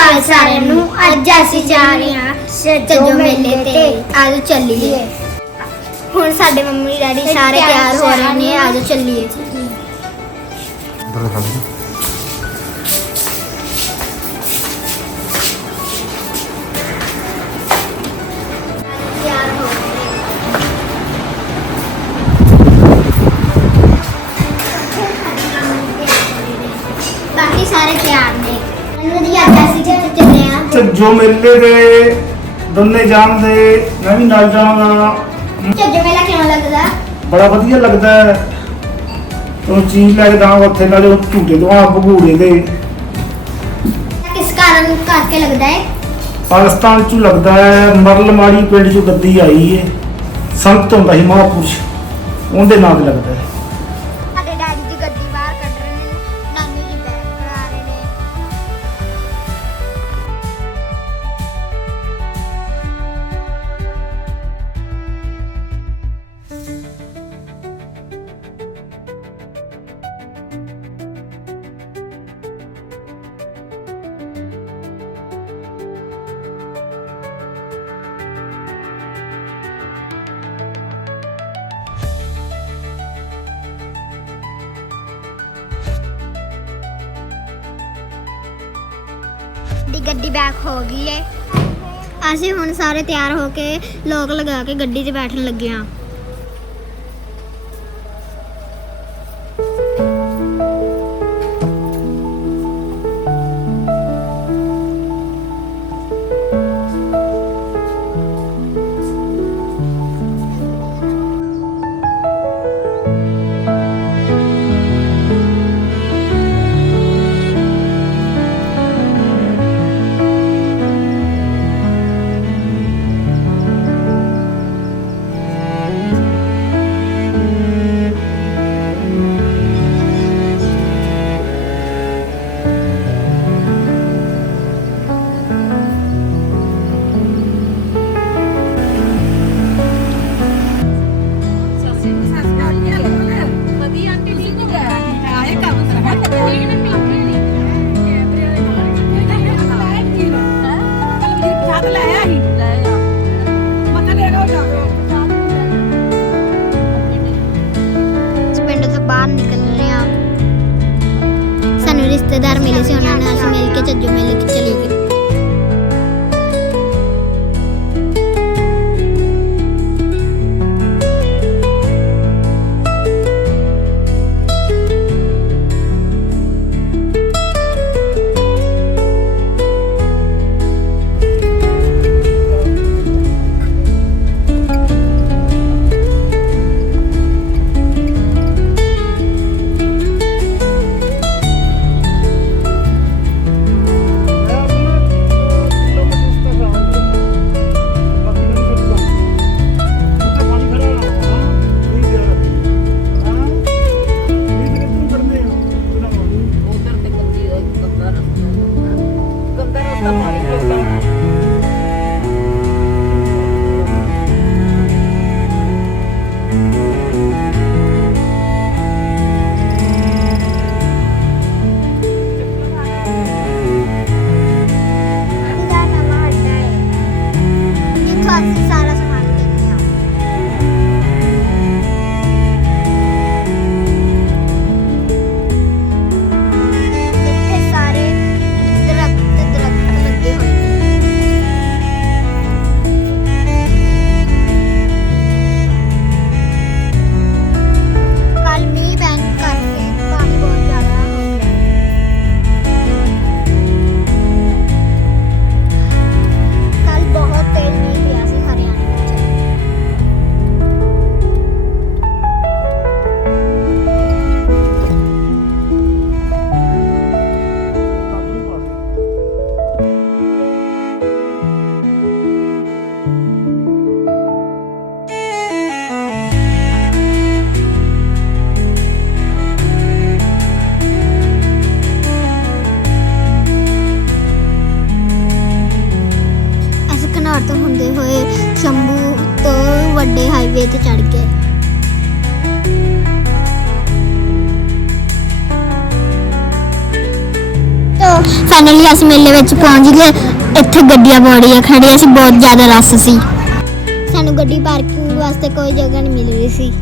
ਅਕਾਲ ਸਾਰਿਆਂ ਨੂੰ ਅੱਜ ਅਸੀਂ ਜਾ ਰਹੇ ਹਾਂ ਸੱਜੋ ਮੇਲੇ ਤੇ ਆਜੋ ਚੱਲੀਏ। ਹੁਣ ਸਾਡੇ ਮੰਮੀ ਡੈਡੀ ਸਾਰੇ ਤਿਆਰ ਹੋ ਰਹੇ ਨੇ ਆਜੋ ਚੱਲੀਏ। ਜੋ ਮੇਲੇ ਦੇ ਦੋਨੇ ਜਾਣਦੇ ਮੈਂ ਵੀ ਨਾਲ ਜਾਵਾਂਗਾ। ਚੱਜੋ ਮੇਲਾ ਕਿਵੇਂ ਲੱਗਦਾ। ਬੜਾ ਵਧੀਆ ਲੱਗਦਾ ਹੈ। ਤੂੰ ਚੀਜ਼ ਲੈ ਕੇ ਦਾਂਗਾ ਉੱਥੇ ਨਾਲੇ ਉਹ ਝੂਟੇ ਆ ਭਗੂੜੇ ਦੇ। ਕਿਸ ਕਾਰਨ ਕਰਕੇ ਲੱਗਦਾ ਹੈ? ਪਾਕਿਸਤਾਨ ਚ ਲੱਗਦਾ ਹੈ ਮਰਲਮਾੜੀ ਪਿੰਡ ਚ ਗੱਦੀ ਆਈ ਹੈ ਸੰਤ ਹੁੰਦਾ ਸੀ ਮਹਾਪੁਰਸ਼ ਉਹਦੇ ਨਾਂ ਤੇ ਲੱਗਦਾ ਹੈ। ਦੀ ਗੱਡੀ ਬੈਕ ਹੋ ਗਈ ਏ। ਅਸੀਂ ਹੁਣ ਸਾਰੇ ਤਿਆਰ ਹੋ ਕੇ ਲੋਕ ਲਗਾ ਕੇ ਗੱਡੀ 'ਚ ਬੈਠਣ ਲੱਗੇ ਹਾਂ ਘਰ ਤੋਂ ਹੁੰਦੇ ਹੋਏ ਸ਼ੰਭੂ ਤੋਂ ਵੱਡੇ ਹਾਈਵੇ ਤੇ ਚੜ ਗਏ। ਫਾਈਨਲੀ ਅਸੀਂ ਮੇਲੇ ਵਿੱਚ ਪਹੁੰਚ ਗਏ। ਇੱਥੇ ਗੱਡੀਆਂ ਬੋੜੀਆਂ ਖੜੀਆਂ ਸੀ, ਬਹੁਤ ਜ਼ਿਆਦਾ ਰਸ ਸੀ। ਸਾਨੂੰ ਗੱਡੀ ਪਾਰਕਿੰਗ ਵਾਸਤੇ ਕੋਈ ਜਗ੍ਹਾ ਨਹੀਂ ਮਿਲ ਰਹੀ ਸੀ।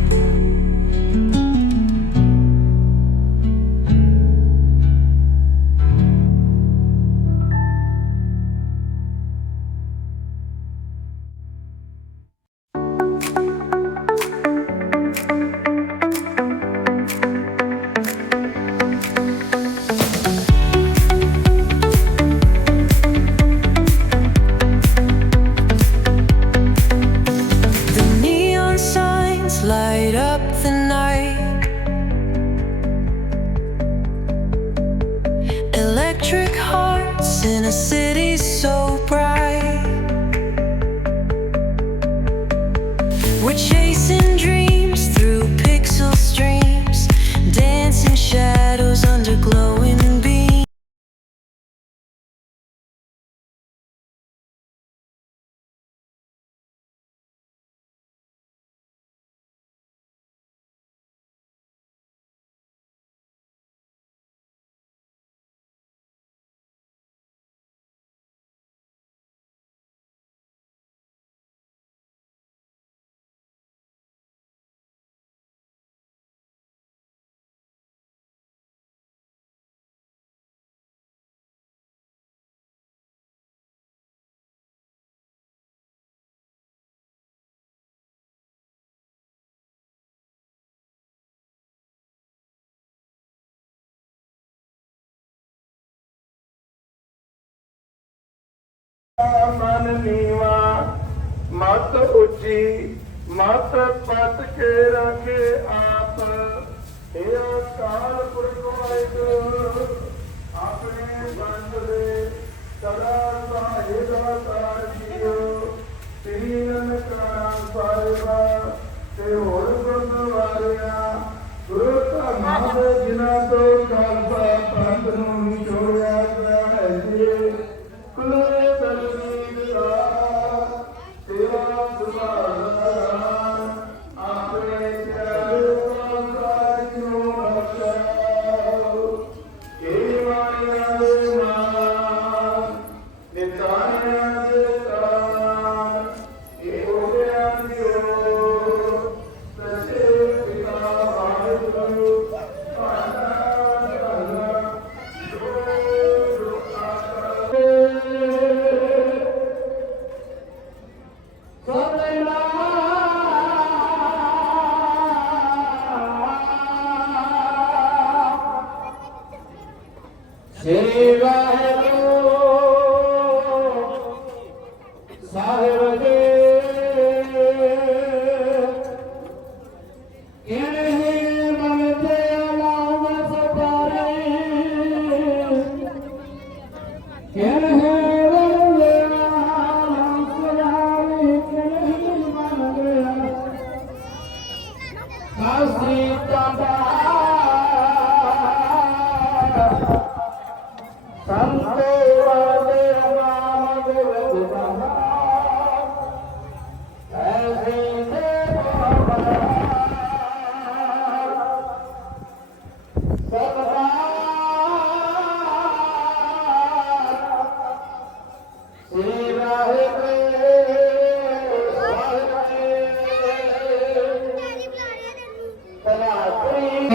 ਮਨ ਨੀਵਾ ਮਤ ਉੱਚੀ ਮਤ ਪਤ ਕੇ ਰਖੇ ਆਪ। ਇਹ ਕਾਲ ਪੁਰਖ ਵਾਹਿਗੁਰੂ।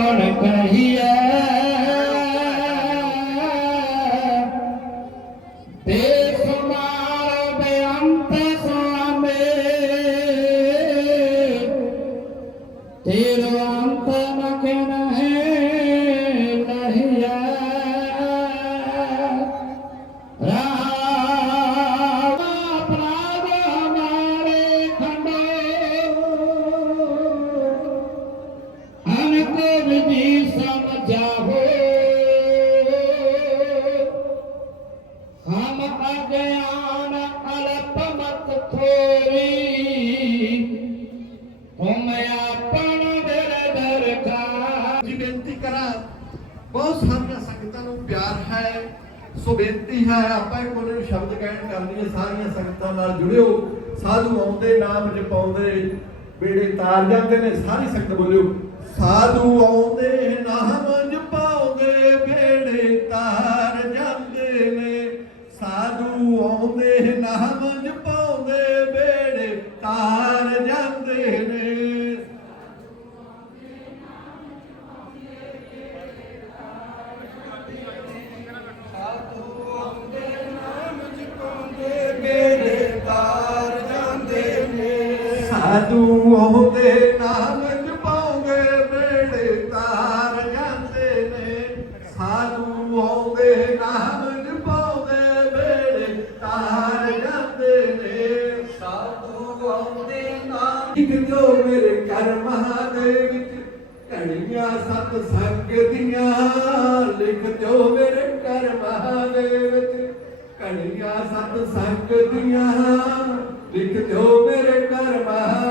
कहिया ਤਰੀਕਾ ਹੈ ਆਪਾਂ ਇੱਕ ਉਹਨਾਂ ਸ਼ਬਦ ਕਹਿਣ ਕਰ ਲਈਏ, ਸਾਰੀਆਂ ਸੰਗਤਾਂ ਨਾਲ ਜੁੜਿਓ। ਸਾਧੂ ਆਉਂਦੇ, ਨਾਮ ਜਪਾਉਂਦੇ ਬੇੜੇ ਤਾਰ ਜਾਂਦੇ ਨੇ, ਸਾਰੀ ਸੰਗਤ ਬੋਲਿਓ। ਸਾਧੂ ਆਉਂ ਸਾਧੂ ਆਉਂਦੇ ਨਾਮ ਜਪਾਉਂਦੇ ਬੇੜੇ ਤਾਰ ਜਾਂਦੇ ਨੇ। ਸਾਧੂ ਆਉਂਦੇ ਨਾਮ ਜਪਾਉਂਦੇ ਬੇੜੇ ਤਾਰ ਜਾਂਦੇ ਨੇ। ਸਾਧੂ ਆਉਂਦੇ ਨਾਮ ਇੱਕ ਜੋ ਮੇਰੇ ਕਰਮਾਂ ਦੇ ਵਿੱਚ ਕਣੀਆਂ ਸਤ ਸੰਗ ਦੀਆਂ, ਲਿਖ ਜੋ ਮੇਰੇ ਕਰਮਾਂ ਦੇ ਵਿੱਚ ਕਣੀਆਂ ਸਤ ਸੰਗ ਦੀਆਂ, ਲਿਖ ਜੋ ਮੇਰੇ ਕਰਮਾਂ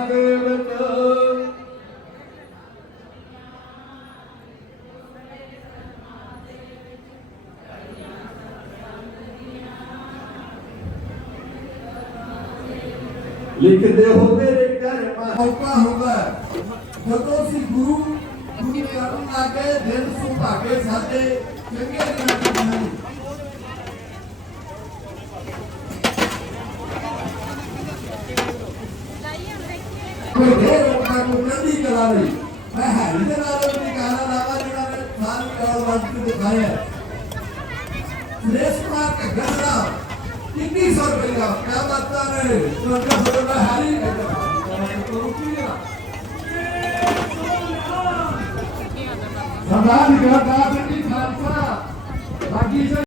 ਲਿਖਦੇ ਹੋ ਮੇਰੇ ਕਰਮਾਂ ਮੌਕਾ ਹੁੰਦਾ ਹੈ। ਜਦੋਂ ਅਸੀਂ ਗੁਰੂ ਗੁਰੂ ਕਰਨ ਲੱਗੇ ਦਿਨ ਸੁਭਾਗੇ ਸਾਡੇ, ਚੰਗੇ ਦਿਨਾਂ ਚ ਬਣਨ ਕੋਈ ਢੇਰ ਲੋਕਾਂ ਨੂੰ ਚੰਗੀ ਕਲਾ ਲਈ ਮੈਂ ਹੈਰੀ ਦੇ ਨਾਲ ਆਪਣੀ ਗਾਣਾ ਲਾਵਾ ਜਿਹੜਾ ਨੇ ਸਾਰੀ ਕੌਲ ਵੰਡ ਕੇ ਦਿਖਾਇਆ। ਸੁਰੇਸ਼ ਕੁਮਾਰ ਕੇ ਗੰਦਾ ਕਿੰਨੀ ਸੌ ਰੁਪਇਆ ਕਿਆ ਬਾਤਾਂ ਨੇ ਤੁਹਾਡਾ ਬੜਾ ਹੈਰੀ ਸਰਦਾਰ ਜੀ ਦਾ ਦਾਸ ਜੀ ਖਾਲਸਾ ਬਾਕੀ